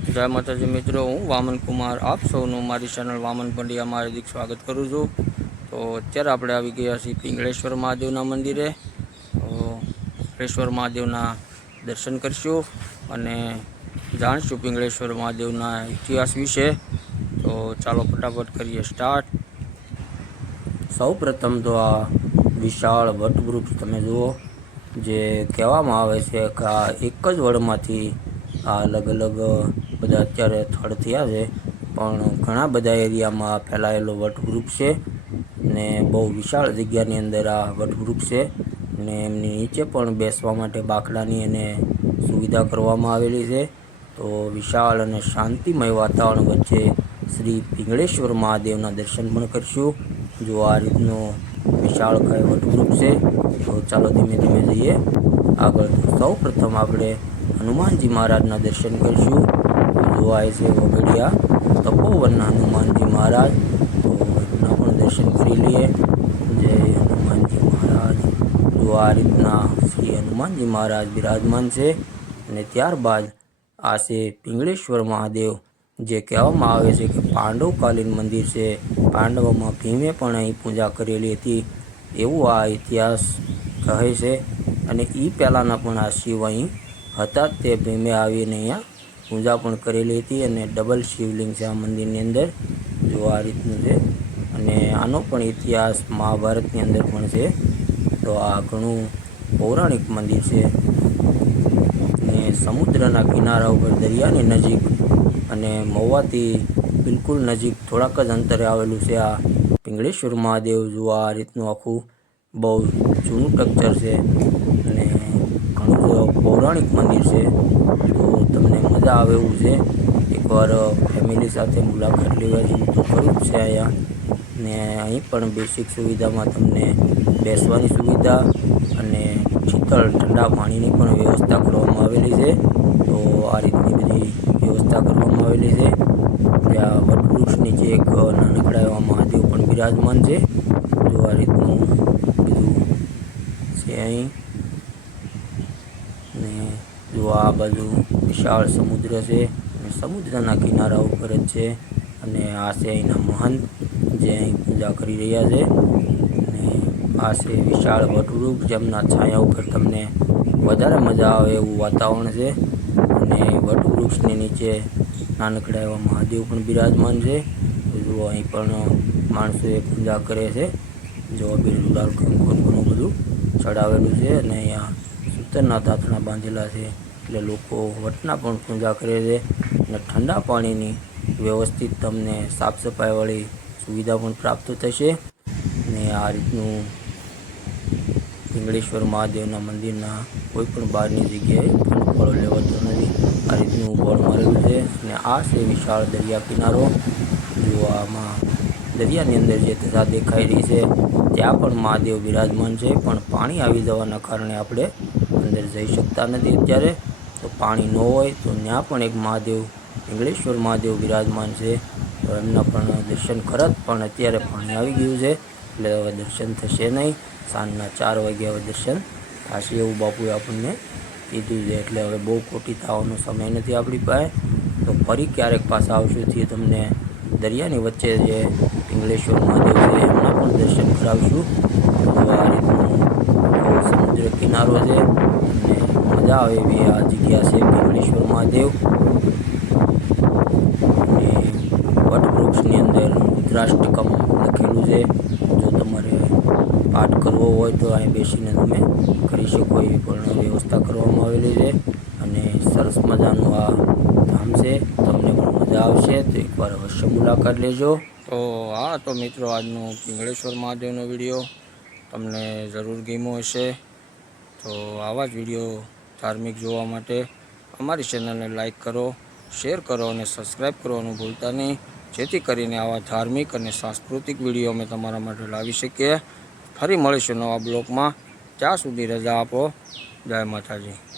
જય માતાજી મિત્રો, હું વામન કુમાર આપ સૌનું મારી ચેનલ વામન પંડ્યામાં હાર્દિક સ્વાગત કરું છું. તો અત્યારે આપણે આવી ગયા છીએ પિંગળેશ્વર મહાદેવના મંદિરે. તો પિંગળેશ્વર મહાદેવના દર્શન કરીશું અને જાણીશું પિંગળેશ્વર મહાદેવના ઇતિહાસ વિશે. તો ચાલો ફટાફટ કરીએ સ્ટાર્ટ સૌ પ્રથમ તો આ વિશાળ વટવૃક્ષ તમે જુઓ, જે કહેવામાં આવે છે કે આ એક જ વડમાંથી આ અલગ અલગ બધા અત્યારે થડ થયા છે. પણ ઘણા બધા એરિયામાં ફેલાયેલો વટવૃક્ષ છે ને બહુ વિશાળ જગ્યાની અંદર આ વટવૃક્ષ છે ને એમની નીચે પણ બેસવા માટે બાકડાની એને સુવિધા કરવામાં આવેલી છે. તો વિશાળ અને શાંતિમય વાતાવરણ વચ્ચે શ્રી પિંગળેશ્વર મહાદેવના દર્શન પણ કરશું. જો આ રીતનો વિશાળ વટવૃક્ષ છે, તો ચાલો ધીમે ધીમે જઈએ. આગળ સૌ પ્રથમ આપણે હનુમાનજી મહારાજના દર્શન કરીશું. જોવાય છે વગડિયા તપોવનના હનુમાનજી મહારાજ. એમના પણ દર્શન કરી લઈએ. જય હનુમાનજી મહારાજ. જો આ રીતના શ્રી હનુમાનજી મહારાજ બિરાજમાન છે. અને ત્યારબાદ આ છે પિંગળેશ્વર મહાદેવ. જે કહેવામાં આવે છે કે પાંડવકાલીન મંદિર છે. પાંડવોમાં ભીમે પણ અહીં પૂજા કરેલી હતી. એવું આ ઇતિહાસ કહે છે. અને એ પહેલાંના પણ આ શિવ અહીં હતા. તે ભીમે આવીને અહીંયા પૂજા પણ કરેલી હતી અને ડબલ શિવલિંગ છે આ મંદિરની અંદર. જો આ રીતનું છે. અને આનો પણ ઇતિહાસ મહાભારતની અંદર પણ છે. તો આ ઘણું પૌરાણિક મંદિર છે. અને સમુદ્રના કિનારા ઉપર દરિયાની નજીક અને મહુવાથી બિલકુલ નજીક થોડાક જ અંતરે આવેલું છે આ પિંગળેશ્વર મહાદેવ. જો આ રીતનું આખું બહુ જૂનું સ્ટ્રક્ચર છે. અને ઘણું પૌરાણિક મંદિર છે. તો તમને મજા આવે એવું છે, એકવાર ફેમિલી સાથે મુલાકાત લેવા જેવું તો ખરું છે અહીંયા. ને અહીં પણ બેસિક સુવિધામાં તમને બેસવાની સુવિધા અને શીતળ, ઠંડા પાણીની પણ વ્યવસ્થા કરવામાં આવેલી છે. તો આ રીતની બધી વ્યવસ્થા કરવામાં આવેલી છે. ત્યાં વટવૃક્ષ નીચે એક નાનકડા એવા મહાદેવ પણ બિરાજમાન છે. જો આ રીતનું બધું છે અહીં. આ બાજુ વિશાળ સમુદ્ર છે. સમુદ્રના કિનારા ઉપર જ છે. અને આ છે અહીંના મહંત, જે અહીં પૂજા કરી રહ્યા છે. અને આ છે વિશાળ વટવૃક્ષ, જેમના છાયા ઉપર તમને વધારે મજા આવે એવું વાતાવરણ છે. અને વટવૃક્ષની નીચે નાનકડા એવા મહાદેવ પણ બિરાજમાન છે. જુઓ, અહીં પણ માણસોએ પૂજા કરે છે. જો બિરજુ લાલ કંકુન ઘણું બધું ચડાવેલું છે. અને અહીંયા સૂતરના તાતણા બાંધેલા છે. એટલે લોકો વટના પણ પૂજા કરે છે અને ઠંડા પાણીની વ્યવસ્થિત તમને સાફ સફાઈવાળી સુવિધા પણ પ્રાપ્ત થશે. ને આ રીતનું પિંગળેશ્વર મહાદેવના મંદિરના કોઈ પણ બહારની જગ્યાએ ફળો લેવાતો નથી. આ રીતનું બોર્ડ મારેલું છે અને આ છે વિશાળ દરિયા કિનારો જો આમાં દરિયાની અંદર જે તથા દેખાઈ રહી છે, ત્યાં પણ મહાદેવ બિરાજમાન છે. પણ પાણી આવી જવાના કારણે આપણે અંદર જઈ શકતા નથી અત્યારે. તો પાણી ન હોય તો ત્યાં પણ એક મહાદેવ, પિંગળેશ્વર મહાદેવ બિરાજમાન છે. તો એમના પણ દર્શન કરત પણ અત્યારે પાણી આવી ગયું છે. એટલે હવે દર્શન થશે નહીં. સાંજના ચાર વાગ્યા હવે દર્શન થશે એવું બાપુએ આપણને કીધું છે. એટલે હવે બહુ ખોટી થવાનો સમય નથી આપણી પાસે. તો ફરી ક્યારેક પાછા આવશું તે તમને દરિયાની વચ્ચે જે પિંગળેશ્વર મહાદેવ છે, એમના પણ દર્શન કરાવશું. તો આ રીતનું સમુદ્ર કિનારો છે. અને મજા આવે એવી આ જગ્યા છે પિંગળેશ્વર મહાદેવ. અને વટવૃક્ષની અંદર રુદ્રાષ્ટકમ લખેલું છે. જો તમારે પાઠ કરવો હોય તો અહીં બેસીને તમે કરી શકો એવી પણ વ્યવસ્થા કરવામાં આવેલી છે. અને સરસ મજાનું આ ધામ છે. તમને પણ મજા આવશે. તો એકવાર અવશ્ય મુલાકાત લેજો. તો હા, તો મિત્રો, આજનો પિંગળેશ્વર મહાદેવનો વીડિયો તમને જરૂર ગમ્યો હશે. તો આવા જ વીડિયો ધાર્મિક જોવા માટે અમારી ચેનલને લાઈક કરો, શેર કરો અને સબસ્ક્રાઈબ કરવાનું ભૂલતા નહીં. જેથી કરીને આવા ધાર્મિક અને સાંસ્કૃતિક વીડિયો અમે તમારા માટે લાવી શકીએ. ફરી મળીશું નવા બ્લોગમાં ત્યાં સુધી રજા આપો. જય માતાજી.